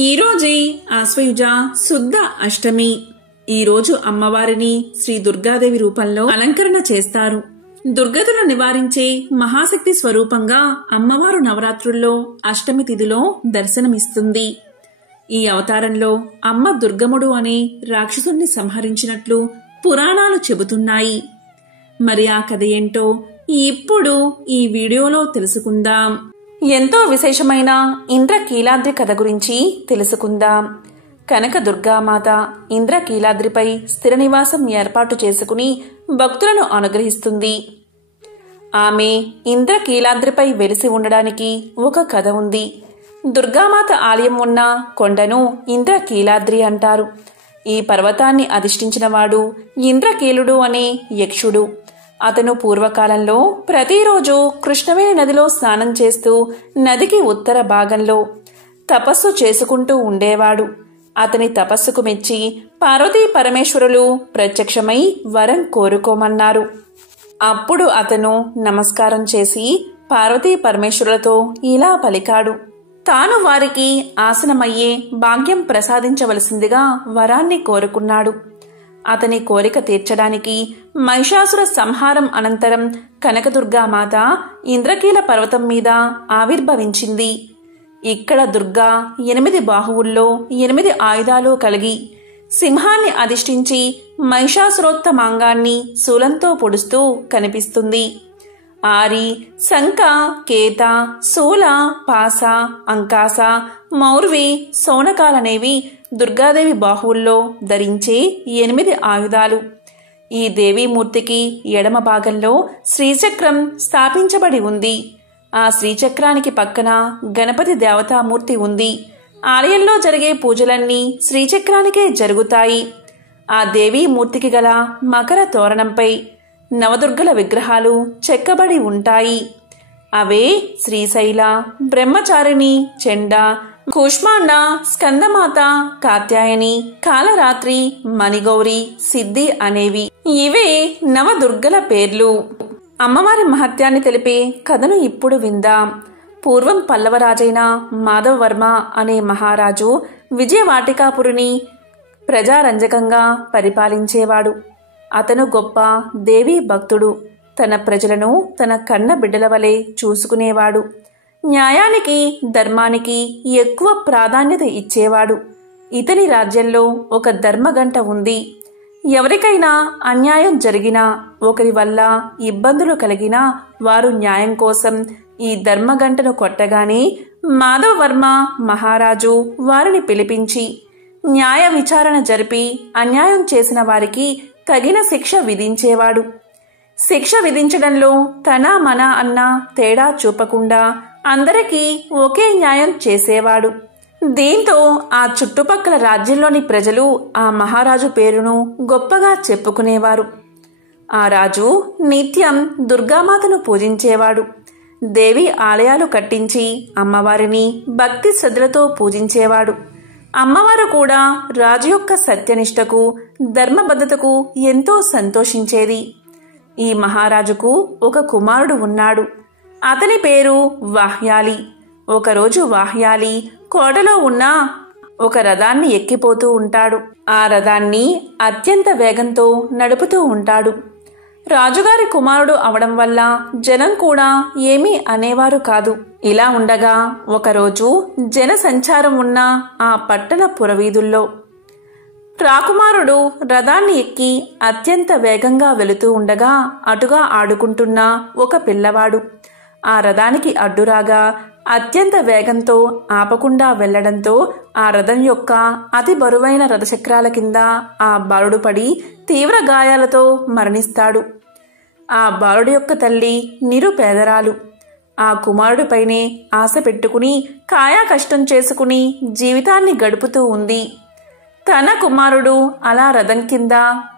ఈరోజే ఆశ్వయుజ శుద్ధ అష్టమి. ఈరోజు అమ్మవారిని శ్రీ దుర్గాదేవి రూపంలో అలంకరణ చేస్తారు. దుర్గతులను నివారించే మహాశక్తి స్వరూపంగా అమ్మవారు నవరాత్రుల్లో అష్టమి తిథిలో దర్శనమిస్తుంది. ఈ అవతారంలో అమ్మ దుర్గముడు అనే రాక్షసుణ్ణి సంహరించినట్లు పురాణాలు చెబుతున్నాయి. మరి ఆ కథ ఏంటో ఇప్పుడు ఈ వీడియోలో తెలుసుకుందాం. ఎంతో విశేషమైన ఇంద్రకీలాద్రి కథ గురించి తెలుసుకుందాం. కనక దుర్గామాత ఇంద్రకీలాద్రిపై స్థిర నివాసం ఏర్పాటు చేసుకుని భక్తులను అనుగ్రహిస్తుంది. ఆమె ఇంద్రకీలాద్రిపై వెలిసి ఉండడానికి ఒక కథ ఉంది. దుర్గామాత ఆలయం ఉన్న కొండను ఇంద్రకీలాద్రి అంటారు. ఈ పర్వతాన్ని అధిష్ఠించినవాడు ఇంద్రకీలుడు అనే యక్షుడు. అతను పూర్వకాలంలో ప్రతిరోజు కృష్ణవేణి నదిలో స్నానం చేస్తూ నదికి ఉత్తర భాగంలో తపస్సు చేసుకుంటూ ఉండేవాడు. అతని తపస్సుకు మెచ్చి పార్వతీ పరమేశ్వరులు ప్రత్యక్షమై వరం కోరుకోమన్నారు. అప్పుడు అతను నమస్కారం చేసి పార్వతీ పరమేశ్వరులతో ఇలా పలికాడు. తాను వారికి ఆసనమయ్యే భాగ్యం ప్రసాదించవలసిందిగా వరాన్ని కోరుకున్నాడు. అతని కోరిక తీర్చడానికి మహిషాసుర సంహారం అనంతరం కనకదుర్గామాత ఇంద్రకీల పర్వతం మీద ఆవిర్భవించింది. ఇక్కడ దుర్గా 8 బాహువుల్లో 8 ఆయుధాలు కలిగి సింహాన్ని అధిష్ఠించి మహిషాసురోత్తమాంగాన్ని శూలంతో పొడుస్తూ కనిపిస్తుంది. ఆరి, శంఖ, కేత, శూల, పాస, అంకాస, మౌర్వి, సౌనకాలనేవి దుర్గాదేవి బాహువుల్లో ధరించే 8 ఆయుధాలు. ఈ దేవీమూర్తికి ఎడమ భాగంలో శ్రీచక్రం స్థాపించబడి ఉంది. ఆ శ్రీచక్రానికి పక్కన గణపతి దేవతామూర్తి ఉంది. ఆలయంలో జరిగే పూజలన్నీ శ్రీచక్రానికే జరుగుతాయి. ఆ దేవీమూర్తికి గల మకర తోరణంపై నవదుర్గల విగ్రహాలు చెక్కబడి ఉంటాయి. అవే శ్రీశైల, బ్రహ్మచారిణి, చెండ, కూష్మాండ, స్కందమాత, కాత్యాయని, కాలరాత్రి, మణిగౌరి, సిద్ధి అనేవి. ఇవే నవదుర్గల పేర్లు. అమ్మవారి మహత్యాన్ని తెలిపే కథను ఇప్పుడు విందాం. పూర్వం పల్లవరాజైన మాధవవర్మ అనే మహారాజు విజయవాటికాపురిని ప్రజారంజకంగా పరిపాలించేవాడు. అతను గొప్ప దేవీ భక్తుడు. తన ప్రజలను తన కన్న బిడ్డల వలె చూసుకునేవాడు. న్యాయానికి, ధర్మానికి ఎక్కువ ప్రాధాన్యత ఇచ్చేవాడు. ఇతని రాజ్యంలో ఒక ధర్మగంట ఉంది. ఎవరికైనా అన్యాయం జరిగినా, ఒకరి వల్ల ఇబ్బందులు కలిగినా వారు న్యాయం కోసం ఈ ధర్మగంటను కొట్టగానే మాధవవర్మ మహారాజు వారిని పిలిపించి న్యాయ విచారణ జరిపి అన్యాయం చేసిన వారికి తగిన శిక్ష విధించేవాడు. శిక్ష విధించడంలో తన మన అన్న తేడా చూపకుండా అందరికీ ఒకే న్యాయం చేసేవాడు. దీంతో ఆ చుట్టుపక్కల రాజ్యంలోని ప్రజలు ఆ మహారాజు పేరును గొప్పగా చెప్పుకునేవారు. ఆ రాజు నిత్యం దుర్గామాతను పూజించేవాడు. దేవి ఆలయాలు కట్టించి అమ్మవారిని భక్తి శ్రద్ధలతో పూజించేవాడు. అమ్మవారు కూడా రాజు యొక్క సత్యనిష్టకు, ధర్మబద్ధతకు ఎంతో సంతోషించేది. ఈ మహారాజుకు ఒక కుమారుడు ఉన్నాడు. అతని పేరు వాహ్యాలి. ఒకరోజు వాహ్యాలి కోటలో ఉన్న ఒక రథాన్ని ఎక్కిపోతూ ఉంటాడు. ఆ రథాన్ని అత్యంత వేగంతో నడుపుతూ ఉంటాడు. రాజుగారి కుమారుడు అవడం వల్ల జనం కూడా ఏమీ అనేవారు కాదు. ఇలా ఉండగా ఒకరోజు జన సంచారం ఉన్న ఆ పట్టణ పురవీధుల్లో రాకుమారుడు రథాన్ని ఎక్కి అత్యంత వేగంగా వెళుతూ ఉండగా అటుగా ఆడుకుంటున్న ఒక పిల్లవాడు ఆ రథానికి అడ్డురాగా అత్యంత వేగంతో ఆపకుండా వెళ్లడంతో ఆ రథం యొక్క అతి బరువైన రథచక్రాల కింద ఆ బాలుడు పడి తీవ్ర గాయాలతో మరణిస్తాడు. ఆ బాలుడి యొక్క తల్లి నిరుపేదరాలు. ఆ కుమారుడిపైనే ఆశ పెట్టుకుని కాయా కష్టం చేసుకుని జీవితాన్ని గడుపుతూ ఉంది. తన కుమారుడు అలా రథం కింద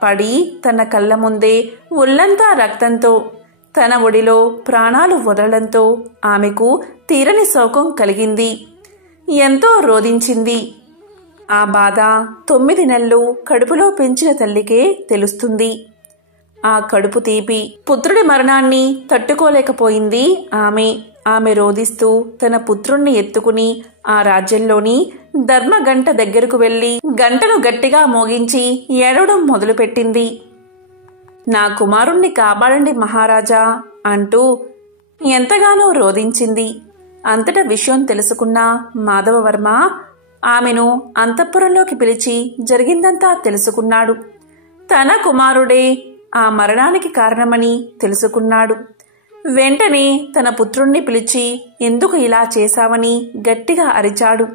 పడి తన కళ్ళ ముందే ఒళ్లంతా రక్తంతో తన ఒడిలో ప్రాణాలు వదలడంతో ఆమెకు తీరని శోకం కలిగింది. ఎంతో రోదించింది. ఆ బాధ 9 నెలలు కడుపులో పెంచిన తల్లికే తెలుస్తుంది. ఆ కడుపు తీపి పుత్రుడి మరణాన్ని తట్టుకోలేకపోయింది ఆమె. ఆమె రోదిస్తూ తన పుత్రుణ్ణి ఎత్తుకుని ఆ రాజ్యంలోని ధర్మగంట దగ్గరకు వెళ్లి గంటను గట్టిగా మోగించి ఏడవడం మొదలుపెట్టింది. నా కుమారుణ్ణి కాపాడండి మహారాజా అంటూ ఎంతగానో రోదించింది. అంతటా విషయం తెలుసుకున్న మాధవవర్మ ఆమెను అంతఃపురంలోకి పిలిచి జరిగిందంతా తెలుసుకున్నాడు. తన కుమారుడే ఆ మరణానికి కారణమని తెలుసుకున్నాడు. వెంటనే తన పుత్రుణ్ణి పిలిచి ఎందుకు ఇలా చేశావని గట్టిగా అరిచాడు.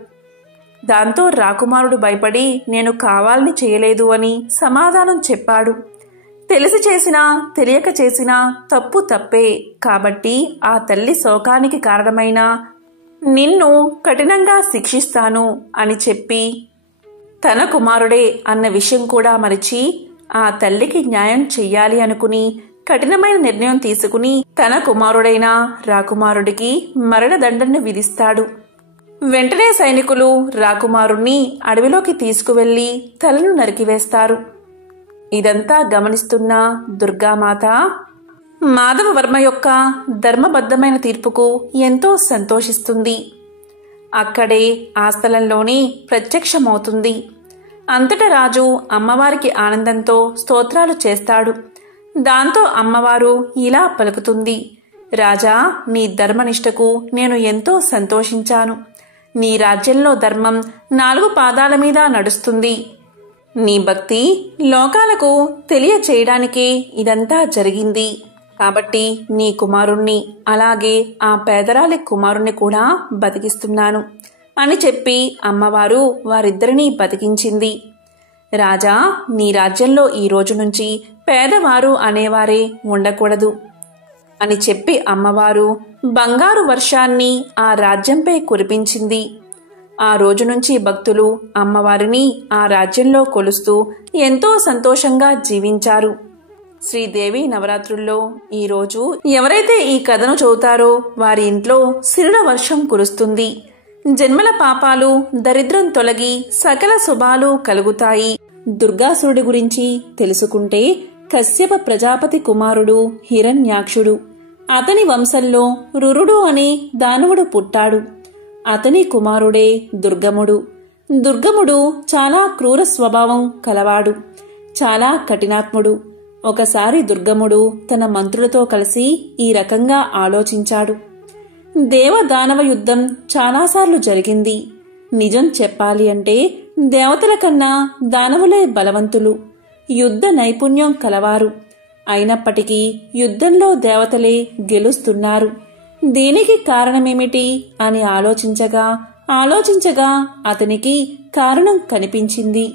దాంతో రాకుమారుడు భయపడి నేను కావాలని చేయలేదు అని సమాధానం చెప్పాడు. తెలిసి చేసినా తెలియక చేసినా తప్పు తప్పే, కాబట్టి ఆ తల్లి శోకానికి కారణమైన నిన్ను కఠినంగా శిక్షిస్తాను అని చెప్పి తన కుమారుడే అన్న విషయం కూడా మరిచి ఆ తల్లికి న్యాయం చెయ్యాలి అనుకుని కఠినమైన నిర్ణయం తీసుకుని తన కుమారుడైన రాకుమారుడికి మరణదండను విధిస్తాడు. వెంటనే సైనికులు రాకుమారుణ్ణి అడవిలోకి తీసుకువెళ్లి తలను నరికివేస్తారు. ఇదంతా గమనిస్తున్న దుర్గామాత మాధవవర్మ యొక్క ధర్మబద్ధమైన తీర్పుకు ఎంతో సంతోషిస్తుంది. అక్కడే ఆ స్థలంలోనే ప్రత్యక్షమవుతుంది. అంతటా రాజు అమ్మవారికి ఆనందంతో స్తోత్రాలు చేస్తాడు. దాంతో అమ్మవారు ఇలా పలుకుతుంది, రాజా, నీ ధర్మనిష్టకు నేను ఎంతో సంతోషించాను. నీ రాజ్యంలో ధర్మం 4 పాదాల మీద నడుస్తుంది. నీ భక్తి లోకాలకు తెలియచేయడానికే ఇదంతా జరిగింది. కాబట్టి నీ కుమారుణ్ణి అలాగే ఆ పేదరాలి కుమారుణ్ణి కూడా బతికిస్తున్నాను అని చెప్పి అమ్మవారు వారిద్దరినీ బతికించింది. రాజా, నీ రాజ్యంలో ఈ రోజు నుంచి పేదవారు అనేవారే ఉండకూడదు అని చెప్పి అమ్మవారు బంగారు వర్షాన్ని ఆ రాజ్యంపై కురిపించింది. ఆ రోజు నుంచి భక్తులు అమ్మవారిని ఆ రాజ్యంలో కొలుస్తూ ఎంతో సంతోషంగా జీవించారు. శ్రీదేవి నవరాత్రుల్లో ఈరోజు ఎవరైతే ఈ కథను చదువుతారో వారి ఇంట్లో సిరుల వర్షం కురుస్తుంది. జన్మల పాపాలు దరిద్రం తొలగి సకల శుభాలు కలుగుతాయి. దుర్గాసురుడి గురించి తెలుసుకుంటే కశ్యప ప్రజాపతి కుమారుడు హిరణ్యాక్షుడు. అతని వంశంలో రురుడు అనే దానవుడు పుట్టాడు. అతని కుమారుడే దుర్గముడు. దుర్గముడు చాలా క్రూర స్వభావం కలవాడు, చాలా కఠినాత్ముడు. ఒకసారి దుర్గముడు తన మంత్రులతో కలిసి ఈ రకంగా ఆలోచించాడు. దేవదానవ యుద్ధం చాలాసార్లు జరిగింది. నిజం చెప్పాలి అంటే దేవతల కన్నా దానవులే బలవంతులు, యుద్ధ నైపుణ్యం కలవారు. అయినప్పటికీ యుద్ధంలో దేవతలే గెలుస్తున్నారు. దీనికి కారణమేమిటి అని ఆలోచించగా అతనికి కారణం కనిపించింది.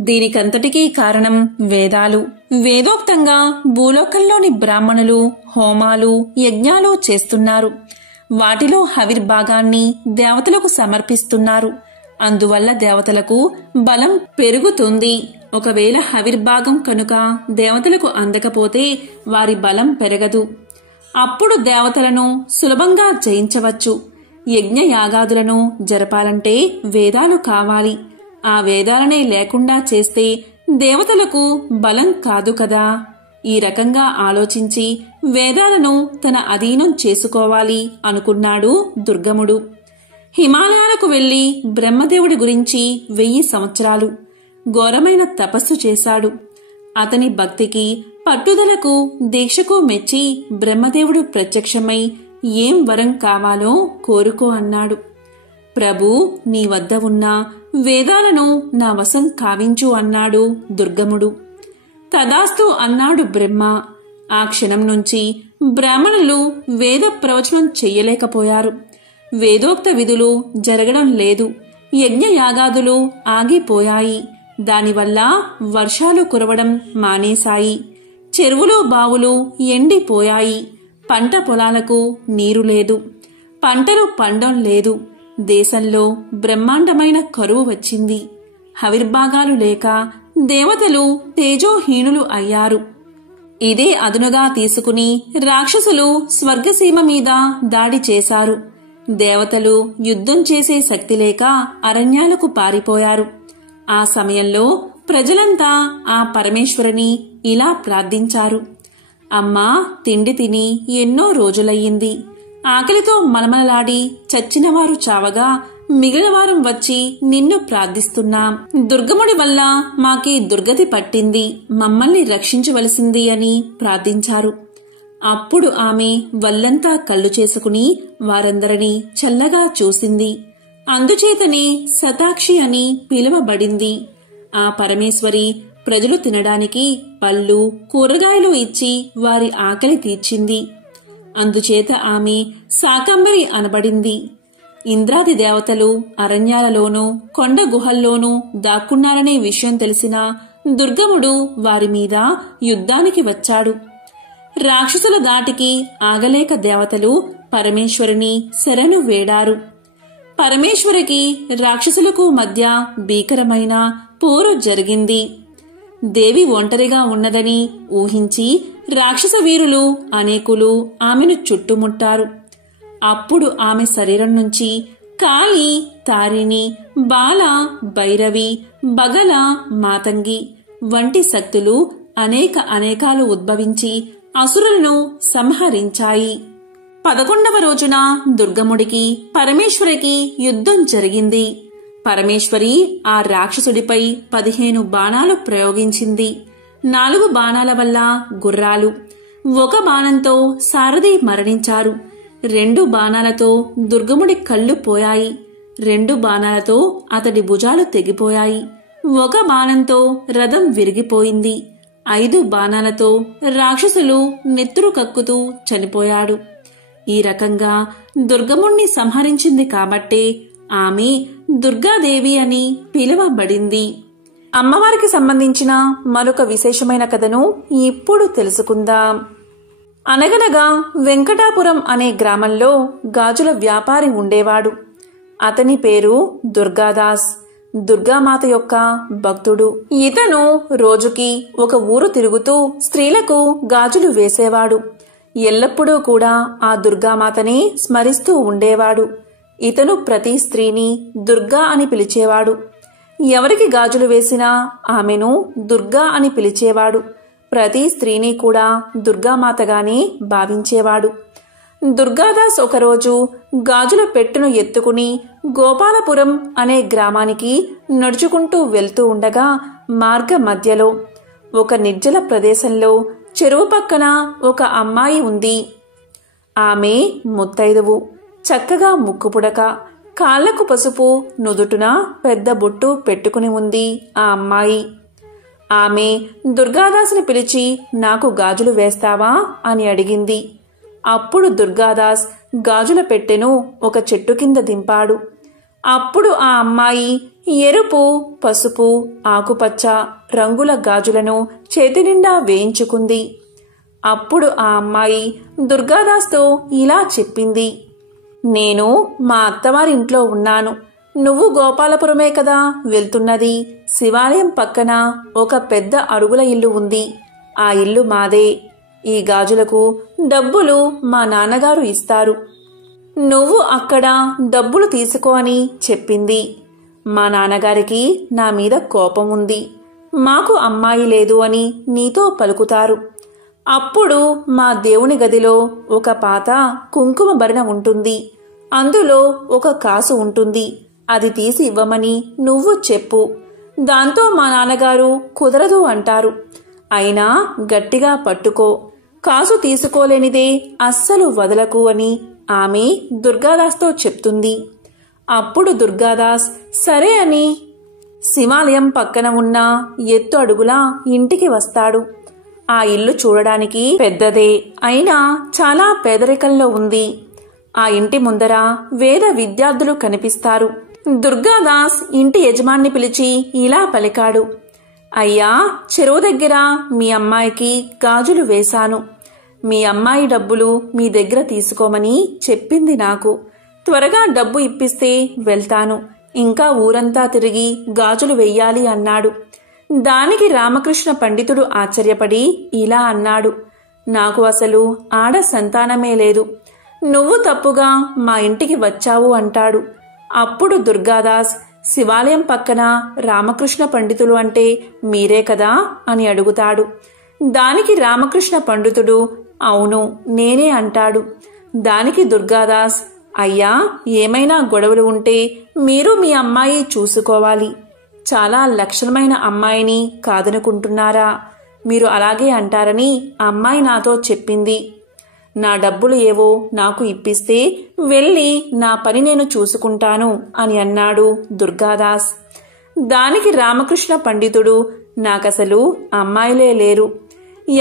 దీనికంతటికీ కారణం వేదాలు. వేదోక్తంగా భూలోకంలోని బ్రాహ్మణులు హోమాలు యజ్ఞాలు చేస్తున్నారు. వాటిలో హవిర్భాగాన్ని దేవతలకు సమర్పిస్తున్నారు. అందువల్ల దేవతలకు బలం పెరుగుతుంది. ఒకవేళ హవిర్భాగం కనుక దేవతలకు అందకపోతే వారి బలం పెరగదు. అప్పుడు దేవతలను సులభంగా జయించవచ్చు. యజ్ఞయాగాదులను జరపాలంటే వేదాలు కావాలి. ఆ వేదాలనే లేకుండా చేస్తే దేవతలకు బలం కాదు కదా. ఈ రకంగా ఆలోచించి వేదాలను తన అధీనం చేసుకోవాలి అనుకున్నాడు దుర్గముడు. హిమాలయాలకు వెళ్లి బ్రహ్మదేవుడి గురించి 1000 సంవత్సరాలు ఘోరమైన తపస్సు చేశాడు. అతని భక్తికి పట్టుదలకు దీక్షకు మెచ్చి బ్రహ్మదేవుడు ప్రత్యక్షమై ఏం వరం కావాలో కోరుకో అన్నాడు. ప్రభూ, నీ వద్ద ఉన్న వేదాలను నా వశం కావించు అన్నాడు దుర్గముడు. తదాస్తు అన్నాడు బ్రహ్మ. ఆ క్షణం నుంచి బ్రాహ్మణులు వేద ప్రవచనం చెయ్యలేకపోయారు. వేదోక్త విధులు జరగడం లేదు. యజ్ఞయాగాదులు ఆగిపోయాయి. దానివల్ల వర్షాలు కురవడం మానేశాయి. చెరువులు బావులు ఎండిపోయాయి. పంట పొలాలకు నీరు లేదు. పంటలు పండడం లేదు. దేశంలో బ్రహ్మాండమైన కరువు వచ్చింది. హవిర్భాగాలు లేక దేవతలు తేజోహీనులు అయ్యారు. ఇదే అదునుగా తీసుకుని రాక్షసులు స్వర్గసీమ మీద దాడి చేశారు. దేవతలు యుద్ధం చేసే శక్తి లేక అరణ్యాలకు పారిపోయారు. ఆ సమయంలో ప్రజలంతా ఆ పరమేశ్వరుని ఇలా ప్రార్థించారు. అమ్మా, తిండి తిని ఎన్నో రోజులయ్యింది. ఆకలితో మలమలలాడి చచ్చినవారు చావగా మిగిలిన వారం వచ్చి నిన్ను ప్రార్థిస్తున్నాం. దుర్గముడి వల్ల మాకీ దుర్గతి పట్టింది, మమ్మల్ని రక్షించవలసింది అని ప్రార్థించారు. అప్పుడు ఆమె వల్లంతా కళ్ళు చేసుకుని వారందరినీ చల్లగా చూసింది. అందుచేతనే శతాక్షి అని పిలువబడింది. ఆ పరమేశ్వరి ప్రజలు తినడానికి పళ్ళు, కూరగాయలు ఇచ్చి వారి ఆకలి తీర్చింది. అందుచేత ఆమె శాకంబరి అనబడింది. ఇంద్రాది దేవతలు అరణ్యాలలోనూ కొండ గుహల్లోనూ దాక్కున్నారనే విషయం తెలిసిన దుర్గముడు వారి మీద యుద్ధానికి వచ్చాడు. రాక్షసుల దాటికి ఆగలేక దేవతలు పరమేశ్వరుని శరణు వేడారు. పరమేశ్వరికి రాక్షసులకు మధ్య భీకరమైన పోరు జరిగింది. దేవి ఒంటరిగా ఉన్నదని ఊహించి రాక్షస వీరులు అనేకులు ఆమెను చుట్టుముట్టారు. అప్పుడు ఆమె శరీరం నుంచి కాళి, తారిణి, బాల, భైరవి, బగల, మాతంగి వంటి శక్తులు అనేకాలు ఉద్భవించి అసురులను సంహరించాయి. 11వ రోజున దుర్గముడికి పరమేశ్వరికి యుద్ధం జరిగింది. పరమేశ్వరి ఆ రాక్షసుడిపై 15 బాణాలు ప్రయోగించింది. 4 బాణాల వల్ల గుర్రాలు, 1 బాణంతో సారథి మరణించారు. 2 బాణాలతో దుర్గముడి కళ్ళు పోయాయి. 2 బాణాలతో అతడి భుజాలు తెగిపోయాయి. 1 బాణంతో రథం విరిగిపోయింది. 5 బాణాలతో రాక్షసులు నెత్తురు కక్కుతూ చనిపోయాడు. ఈ రకంగా దుర్గముణ్ణి సంహరించింది కాబట్టే ఆమె దుర్గాదేవి అని పిలువబడింది. అమ్మవారికి సంబంధించిన మరొక విశేషమైన కథను ఇప్పుడు తెలుసుకుందాం. అనగనగా వెంకటాపురం అనే గ్రామంలో గాజుల వ్యాపారి ఉండేవాడు. అతని పేరు దుర్గాదాస్. దుర్గామాత యొక్క భక్తుడు. ఇతను రోజుకి ఒక ఊరు తిరుగుతూ స్త్రీలకు గాజులు వేసేవాడు. ఎల్లప్పుడూ కూడా ఆ దుర్గామాతని స్మరిస్తూ ఉండేవాడు. ఇతను ప్రతి స్త్రీని దుర్గా అని పిలిచేవాడు. ఎవరికి గాజులు వేసినా ఆమెను దుర్గా అని పిలిచేవాడు. ప్రతి స్త్రీని కూడా దుర్గామాతగానే భావించేవాడు. దుర్గాదాస్ ఒకరోజు గాజుల పెట్టెను ఎత్తుకుని గోపాలపురం అనే గ్రామానికి నడుచుకుంటూ వెళ్తూ ఉండగా మార్గ మధ్యలో ఒక నిర్జల ప్రదేశంలో చెరువు పక్కన ఒక అమ్మాయి ఉంది. ఆమె ముత్తైదువు. చక్కగా ముక్కుపుడక, కాళ్లకు పసుపు, నుదుటున పెద్ద బొట్టు పెట్టుకుని ఉంది ఆ అమ్మాయి. ఆమె దుర్గాదాసుని పిలిచి, నాకు గాజులు వేస్తావా అని అడిగింది. అప్పుడు దుర్గాదాస్ గాజుల పెట్టెను ఒక చెట్టు కింద దింపాడు. అప్పుడు ఆ అమ్మాయి ఎరుపు, పసుపు, ఆకుపచ్చ రంగుల గాజులను చేతినిండా వేయించుకుంది. అప్పుడు ఆ అమ్మాయి దుర్గాదాస్తో ఇలా చెప్పింది, నేను మా అత్తవారింట్లో ఉన్నాను. నువ్వు గోపాలపురమే కదా వెళ్తున్నది. శివాలయం పక్కన ఒక పెద్ద అరుగుల ఇల్లు ఉంది. ఆ ఇల్లు మాదే. ఈ గాజులకు డబ్బులు మా నాన్నగారు ఇస్తారు. నువ్వు అక్కడ డబ్బులు తీసుకో అని చెప్పింది. మా నాన్నగారికి నా మీద కోపం ఉంది. మాకు అమ్మాయి లేదు అని నీతో పలుకుతారు. అప్పుడు మా దేవుని గదిలో ఒక పాత కుంకుమ భరణ ఉంటుంది. అందులో ఒక కాసు ఉంటుంది. అది తీసి ఇవ్వమని నువ్వు చెప్పు. దాంతో మా నాన్నగారు కుదరదు అంటారు. అయినా గట్టిగా పట్టుకో. కాసు తీసుకోలేనిదే అస్సలు వదలకు అని ఆమె దుర్గాదాస్తో చెప్తుంది. అప్పుడు దుర్గాదాస్ సరే అని శివాలయం పక్కన ఉన్న ఎత్తు అడుగుల ఇంటికి వస్తాడు. ఆ ఇల్లు చూడడానికి పెద్దదే, అయినా చాలా పేదరికంలో ఉంది. ఆ ఇంటి ముందర వేద విద్యార్థులు కనిపిస్తారు. దుర్గాదాస్ ఇంటి యజమాన్ని పిలిచి ఇలా పలికాడు, అయ్యా, చెరువు దగ్గర మీ అమ్మాయికి గాజులు వేశాను. మీ అమ్మాయి డబ్బులు మీ దగ్గర తీసుకోమని చెప్పింది నాకు. త్వరగా డబ్బు ఇప్పిస్తే వెళ్తాను. ఇంకా ఊరంతా తిరిగి గాజులు వెయ్యాలి అన్నాడు. దానికి రామకృష్ణ పండితుడు ఆశ్చర్యపడి ఇలా అన్నాడు, నాకు అసలు ఆడ సంతానమే లేదు. నువ్వు తప్పుగా మా ఇంటికి వచ్చావు అంటాడు. అప్పుడు దుర్గాదాస్, శివాలయం పక్కన రామకృష్ణ పండితులు అంటే మీరే కదా అని అడుగుతాడు. దానికి రామకృష్ణ పండితుడు అవును నేనే అంటాడు. దానికి దుర్గాదాస్, అయ్యా, ఏమైనా గొడవలు ఉంటే మీరు మీ అమ్మాయి చూసుకోవాలి. చాలా లక్షణమైన అమ్మాయిని కాదనుకుంటున్నారా? మీరు అలాగే అంటారని అమ్మాయి నాతో చెప్పింది. నా డబ్బులు ఏవో నాకు ఇప్పిస్తే వెళ్ళి నా పని నేను చూసుకుంటాను అని అన్నాడు దుర్గాదాస్. దానికి రామకృష్ణ పండితుడు, నాకసలు అమ్మాయిలే లేరు,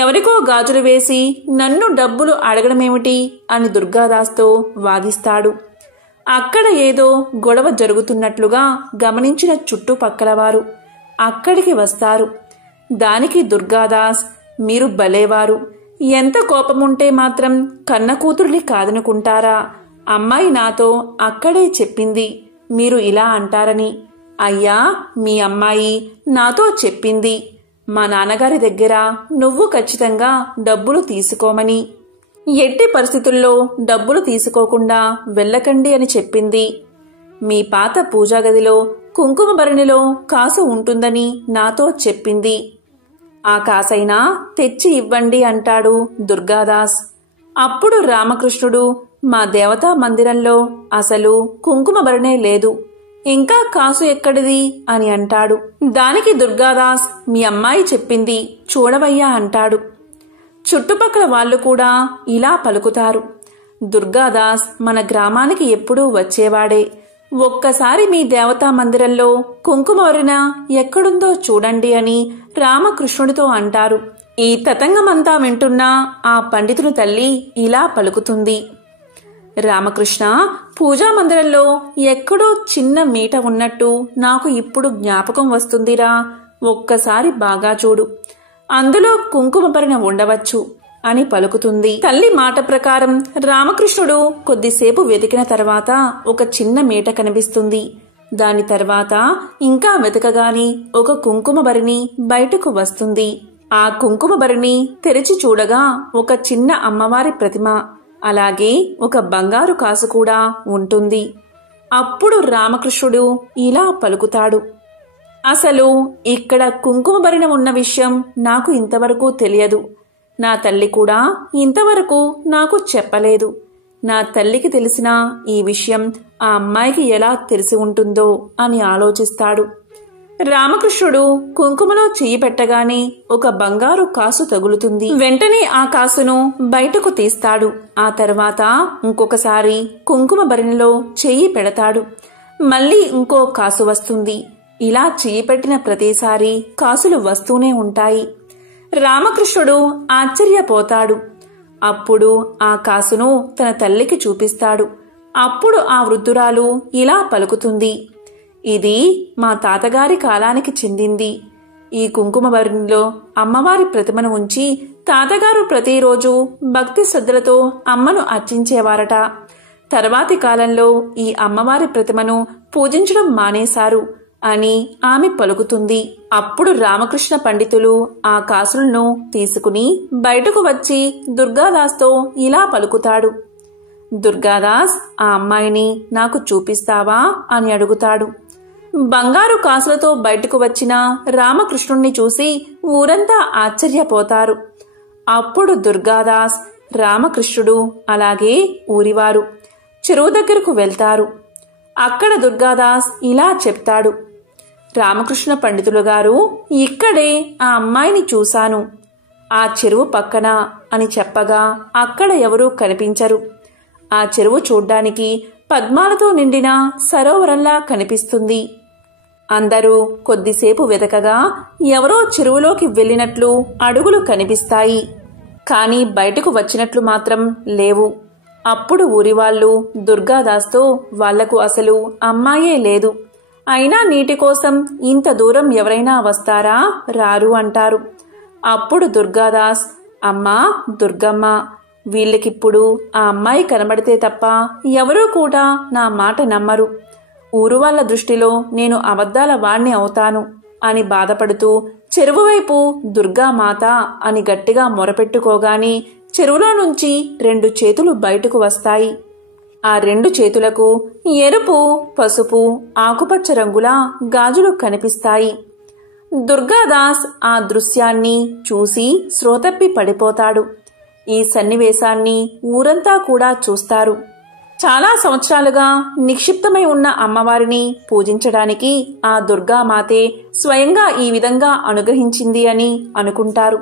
ఎవరికో గాజులు వేసి నన్ను డబ్బులు అడగడమేమిటి అని దుర్గాదాస్తో వాదిస్తాడు. అక్కడ ఏదో గొడవ జరుగుతున్నట్లుగా గమనించిన చుట్టుపక్కల వారు అక్కడికి వస్తారు. దానికి దుర్గాదాస్, మీరు భలేవారు, ఎంత కోపముంటే మాత్రం కన్న కూతుర్ని కాదనుకుంటారా? అమ్మాయి నాతో అక్కడే చెప్పింది మీరు ఇలా అంటారని. అయ్యా, మీ అమ్మాయి నాతో చెప్పింది మా నాన్నగారి దగ్గర నువ్వు ఖచ్చితంగా డబ్బులు తీసుకోమని, ఎట్టి పరిస్థితుల్లో డబ్బులు తీసుకోకుండా వెళ్ళకండి అని చెప్పింది. మీ పాత పూజా గదిలో కుంకుమ భరణిలో కాసు ఉంటుందని నాతో చెప్పింది. ఆ కాసైనా తెచ్చి ఇవ్వండి అంటాడు దుర్గాదాస్. అప్పుడు రామకృష్ణుడు, మా దేవతా మందిరంలో అసలు కుంకుమ భరణే లేదు, ఇంకా కాసు ఎక్కడిది అని అంటాడు. దానికి దుర్గాదాస్, మీ అమ్మాయి చెప్పింది చూడవయ్యా అంటాడు. చుట్టుపక్కల వాళ్ళు కూడా ఇలా పలుకుతారు. దుర్గాదాస్ మన గ్రామానికి ఎప్పుడూ వచ్చేవాడే, ఒక్కసారి మీ దేవతా మందిరంలో కుంకుమ భరణ ఎక్కడుందో చూడండి అని రామకృష్ణుడితో అంటారు. ఈ తతంగమంతా వింటున్న ఆ పండితుని తల్లి ఇలా పలుకుతుంది. రామకృష్ణ, పూజా మందిరంలో ఎక్కడో చిన్న మీట ఉన్నట్టు నాకు ఇప్పుడు జ్ఞాపకం వస్తుందిరా, ఒక్కసారి బాగా చూడు, అందులో కుంకుమ భరణ ఉండవచ్చు అని పలుకుతుంది. తల్లి మాట ప్రకారం రామకృష్ణుడు కొద్దిసేపు వెతికిన తర్వాత ఒక చిన్న మీట కనిపిస్తుంది. దాని తర్వాత ఇంకా వెతకగాని ఒక కుంకుమ భరిణి బయటకు వస్తుంది. ఆ కుంకుమ భరిణి తెరిచి చూడగా ఒక చిన్న అమ్మవారి ప్రతిమ, అలాగే ఒక బంగారు కాసు కూడా ఉంటుంది. అప్పుడు రామకృష్ణుడు ఇలా పలుకుతాడు, అసలు ఇక్కడ కుంకుమ భరిణ ఉన్న విషయం నాకు ఇంతవరకు తెలియదు. నా తల్లి కూడా ఇంతవరకు నాకు చెప్పలేదు. నా తల్లికి తెలిసిన ఈ విషయం ఆ అమ్మాయికి ఎలా తెలిసి ఉంటుందో అని ఆలోచిస్తాడు. రామకృష్ణుడు కుంకుమలో చెయ్యి పెట్టగానే ఒక బంగారు కాసు తగులుతుంది. వెంటనే ఆ కాసును బయటకు తీస్తాడు. ఆ తర్వాత ఇంకొకసారి కుంకుమ భరిణిలో చెయ్యి పెడతాడు. మళ్ళీ ఇంకో కాసు వస్తుంది. ఇలా చెయ్యి పెట్టిన ప్రతిసారి కాసులు వస్తూనే ఉంటాయి. రామకృష్ణుడు ఆశ్చర్యపోతాడు. అప్పుడు ఆ కాసును తన తల్లికి చూపిస్తాడు. అప్పుడు ఆ వృద్ధురాలు ఇలా పలుకుతుంది, ఇది మా తాతగారి కాలానికి చెందింది. ఈ కుంకుమ భరిణిలో అమ్మవారి ప్రతిమను ఉంచి తాతగారు ప్రతిరోజు భక్తి శ్రద్ధలతో అమ్మను అర్చించేవారట. తర్వాతి కాలంలో ఈ అమ్మవారి ప్రతిమను పూజించడం మానేశారు అని ఆమె పలుకుతుంది. అప్పుడు రామకృష్ణ పండితులు ఆ కాసులను తీసుకుని బయటకు వచ్చి దుర్గాదాస్తో ఇలా పలుకుతాడు. దుర్గాదాస్, ఆ అమ్మాయిని నాకు చూపిస్తావా అని అడుగుతాడు. బంగారు కాసులతో బయటకు వచ్చిన రామకృష్ణుణ్ణి చూసి ఊరంతా ఆశ్చర్యపోతారు. అప్పుడు దుర్గాదాస్, రామకృష్ణుడు అలాగే ఊరివారు చెరువు దగ్గరకు వెళ్తారు. అక్కడ దుర్గాదాస్ ఇలా చెప్తాడు, రామకృష్ణ పండితులు గారు, ఇక్కడే ఆ అమ్మాయిని చూశాను, ఆ చెరువు పక్కన అని చెప్పగా అక్కడ ఎవరూ కనిపించరు. ఆ చెరువు చూడ్డానికి పద్మాలతో నిండిన సరోవరంలా కనిపిస్తుంది. అందరూ కొద్దిసేపు వెతకగా ఎవరో చెరువులోకి వెళ్ళినట్లు అడుగులు కనిపిస్తాయి, కాని బయటకు వచ్చినట్లు మాత్రం లేవు. అప్పుడు ఊరివాళ్లు దుర్గాదాస్తో వాళ్లకు అసలు అమ్మాయే లేదు, అయినా నీటి కోసం ఇంత దూరం ఎవరైనా వస్తారా, రారు అంటారు. అప్పుడు దుర్గాదాస్, అమ్మా దుర్గమ్మ, వీళ్ళకిప్పుడు ఆ అమ్మాయి కనబడితే తప్ప ఎవరూ కూడా నా మాట నమ్మరు. ఊరు వాళ్ల దృష్టిలో నేను అబద్ధాల వాణ్ణి అవుతాను అని బాధపడుతూ చెరువు వైపు దుర్గామాత అని గట్టిగా మొరపెట్టుకోగానే చెరువులో నుంచి 2 చేతులు బయటకు వస్తాయి. ఆ 2 చేతులకు ఎరుపు, పసుపు, ఆకుపచ్చ రంగుల గాజులు కనిపిస్తాయి. దుర్గాదాస్ ఆ దృశ్యాన్ని చూసి శ్రోతప్పి పడిపోతాడు. ఈ సన్నివేశాన్ని ఊరంతా కూడా చూస్తారు. చాలా సంవత్సరాలుగా నిక్షిప్తమై ఉన్న అమ్మవారిని పూజించడానికి ఆ దుర్గామాతే స్వయంగా ఈ విధంగా అనుగ్రహించింది అని అనుకుంటారు.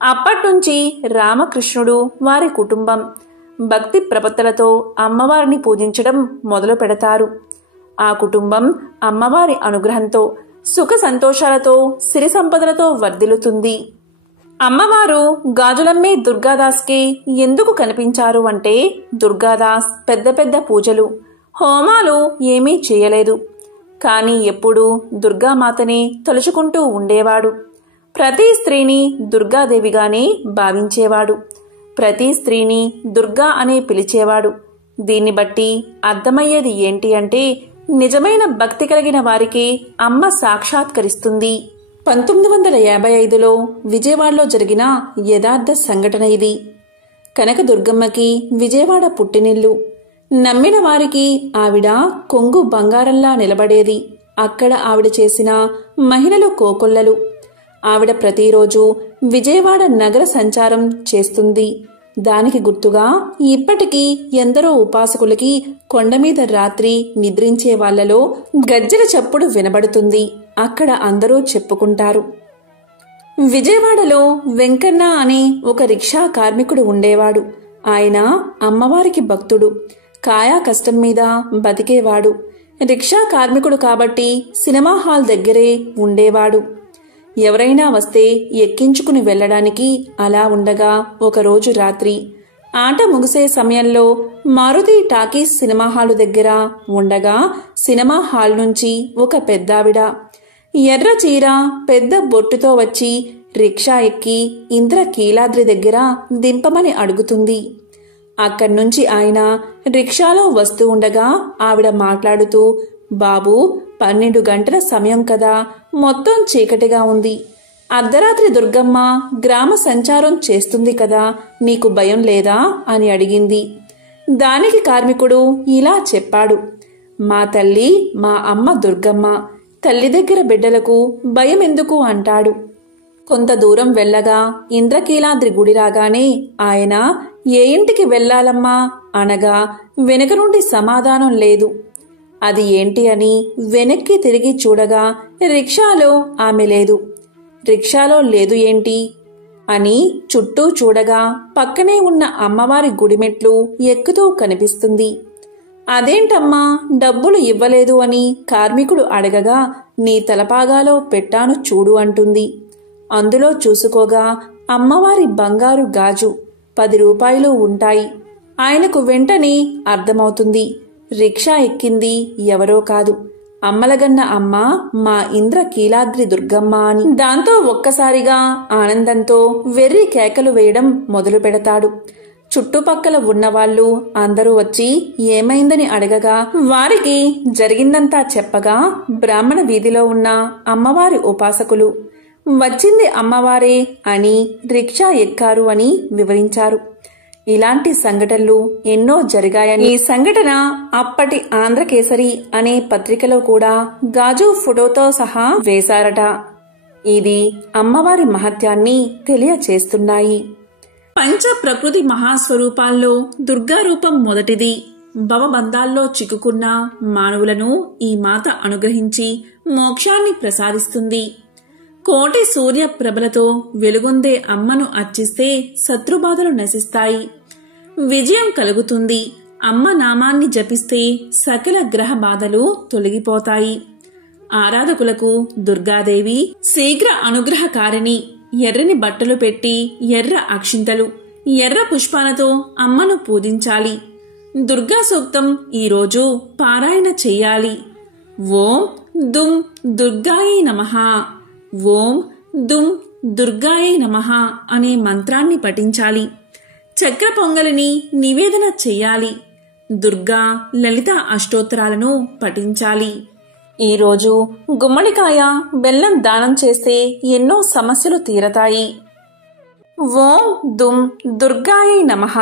అప్పట్నుంచి రామకృష్ణుడు వారి కుటుంబం భక్తి ప్రపత్తులతో అమ్మవారిని పూజించడం మొదలు పెడతారు. ఆ కుటుంబం అమ్మవారి అనుగ్రహంతో సుఖ సంతోషాలతో సిరి సంపదలతో వర్ధిల్లుతుంది. అమ్మవారు గాజులమ్మే దుర్గాదాస్కి ఎందుకు కనిపించారు అంటే, దుర్గాదాస్ పెద్ద పెద్ద పూజలు హోమాలు ఏమీ చేయలేదు. కానీ ఎప్పుడూ దుర్గామాతనే తలుచుకుంటూ ఉండేవాడు. ప్రతి స్త్రీని దుర్గాదేవిగానే భావించేవాడు. ప్రతి స్త్రీని దుర్గా అనే పిలిచేవాడు. దీన్ని బట్టి అర్థమయ్యేది ఏంటి అంటే, నిజమైన భక్తి కలిగిన వారికి అమ్మ సాక్షాత్కరిస్తుంది. 1955లో విజయవాడలో జరిగిన యథార్థ సంఘటన ఇది. కనకదుర్గమ్మకి విజయవాడ పుట్టినిల్లు. నమ్మిన వారికి ఆవిడ కొంగు బంగారంలా నిలబడేది. అక్కడ ఆవిడ చేసిన మహిళలు కోకొల్లలు. ఆవిడ ప్రతిరోజు విజయవాడ నగర సంచారం చేస్తుంది. దానికి గుర్తుగా ఇప్పటికీ ఎందరో ఉపాసకులకి కొండమీద రాత్రి నిద్రించే వాళ్లలో గజ్జెల చప్పుడు వినబడుతుంది. అక్కడ అందరూ చెప్పుకుంటారు. విజయవాడలో వెంకన్న అనే ఒక రిక్షా కార్మికుడు ఉండేవాడు. ఆయన అమ్మవారికి భక్తుడు. కాయా కష్టం మీద బతికేవాడు. రిక్షా కార్మికుడు కాబట్టి సినిమా హాల్ దగ్గరే ఉండేవాడు. ఎవరైనా వస్తే ఎక్కించుకుని వెళ్లడానికి అలా ఉండగా ఒకరోజు రాత్రి ఆట ముగిసే సమయంలో మారుతి టాకీస్ సినిమా హాలు దగ్గర ఉండగా సినిమా హాల్ నుంచి ఒక పెద్దావిడ ఎర్ర చీర పెద్ద బొట్టుతో వచ్చి రిక్షా ఎక్కి ఇంద్రకీలాద్రి దగ్గర దింపమని అడుగుతుంది. అక్కడ్నుంచి ఆయన రిక్షాలో వస్తూ ఉండగా ఆవిడ మాట్లాడుతూ, బాబూ, 12 గంటల సమయం కదా, మొత్తం చీకటిగా ఉంది. అర్ధరాత్రి దుర్గమ్మ గ్రామ సంచారం చేస్తుంది కదా, నీకు భయం లేదా అని అడిగింది. దానికి కార్మికుడు ఇలా చెప్పాడు, మా తల్లి మా అమ్మ దుర్గమ్మ, తల్లి దగ్గర బిడ్డలకు భయం ఎందుకు అంటాడు. కొంత దూరం వెళ్ళగా ఇంద్రకీలాద్రి గుడి రాగానే ఆయన ఏ ఇంటికి వెళ్ళాలమ్మా అనగా వెనుక నుండి సమాధానం లేదు. అది ఏంటి అని వెనక్కి తిరిగి చూడగా రిక్షాలో ఆమె లేదు. రిక్షాలో లేదు ఏంటి అని చుట్టూ చూడగా పక్కనే ఉన్న అమ్మవారి గుడిమెట్లు ఎక్కుతూ కనిపిస్తుంది. అదేంటమ్మా, డబ్బులు ఇవ్వలేదు అని కార్మికుడు అడగగా, నీ తలపాగాలో పెట్టాను చూడు అంటుంది. అందులో చూసుకోగా అమ్మవారి బంగారు గాజు 10 రూపాయలు ఉంటాయి. ఆయనకు వెంటనే అర్థమవుతుంది, రిక్షా ఎక్కింది ఎవరో కాదు, అమ్మలగన్న అమ్మ మా ఇంద్రకీలాద్రి దుర్గమ్మ అని. దాంతో ఒక్కసారిగా ఆనందంతో వెర్రి కేకలు వేయడం మొదలు పెడతాడు. చుట్టుపక్కల ఉన్నవాళ్లు అందరూ వచ్చి ఏమైందని అడగగా వారికి జరిగిందంతా చెప్పగా బ్రాహ్మణ వీధిలో ఉన్న అమ్మవారి ఉపాసకులు వచ్చింది అమ్మవారే అని రిక్షా ఎక్కారు అని వివరించారు. ఇలాంటి సంఘటనలు ఎన్నో జరిగాయని, ఈ సంఘటన అప్పటి ఆంధ్రకేసరి అనే పత్రికలో కూడా గాజు ఫోటోతో సహా వేశారట. ఇది అమ్మవారి మహత్యాన్ని తెలియచేస్తున్నాయి. పంచ ప్రకృతి మహాస్వరూపాల్లో దుర్గా రూపం మొదటిది. భవబంధాల్లో చిక్కుకున్న మానవులను ఈ మాత అనుగ్రహించి మోక్షాన్ని ప్రసాదిస్తుంది. కోటి సూర్య ప్రభలతో వెలుగొందే అమ్మను అర్చిస్తే శత్రుబాధలు నశిస్తాయి, విజయం కలుగుతుంది. అమ్మ నామాన్ని జపిస్తే సకల గ్రహ బాధలు తొలగిపోతాయి. ఆరాధకులకు దుర్గాదేవి శీఘ్ర అనుగ్రహకారిణి. ఎర్రని బట్టలు పెట్టి ఎర్ర అక్షింతలు, ఎర్ర పుష్పాలతో అమ్మను పూజించాలి. దుర్గా సూక్తం ఈరోజు పారాయణ చెయ్యాలి. ఓం దుం దుర్గాయై నమః, ఓం దుం దుర్గాయై నమః అనే మంత్రాన్ని పఠించాలి. చక్ర పొంగలిని నివేదన చెయ్యాలి. దుర్గా లలిత అష్టోత్తరాలను పఠించాలి. ఈరోజు గుమ్మడికాయ బెల్లం దానం చేస్తే ఎన్నో సమస్యలు తీరతాయి. ఓం దుం దుర్గాయై నమః.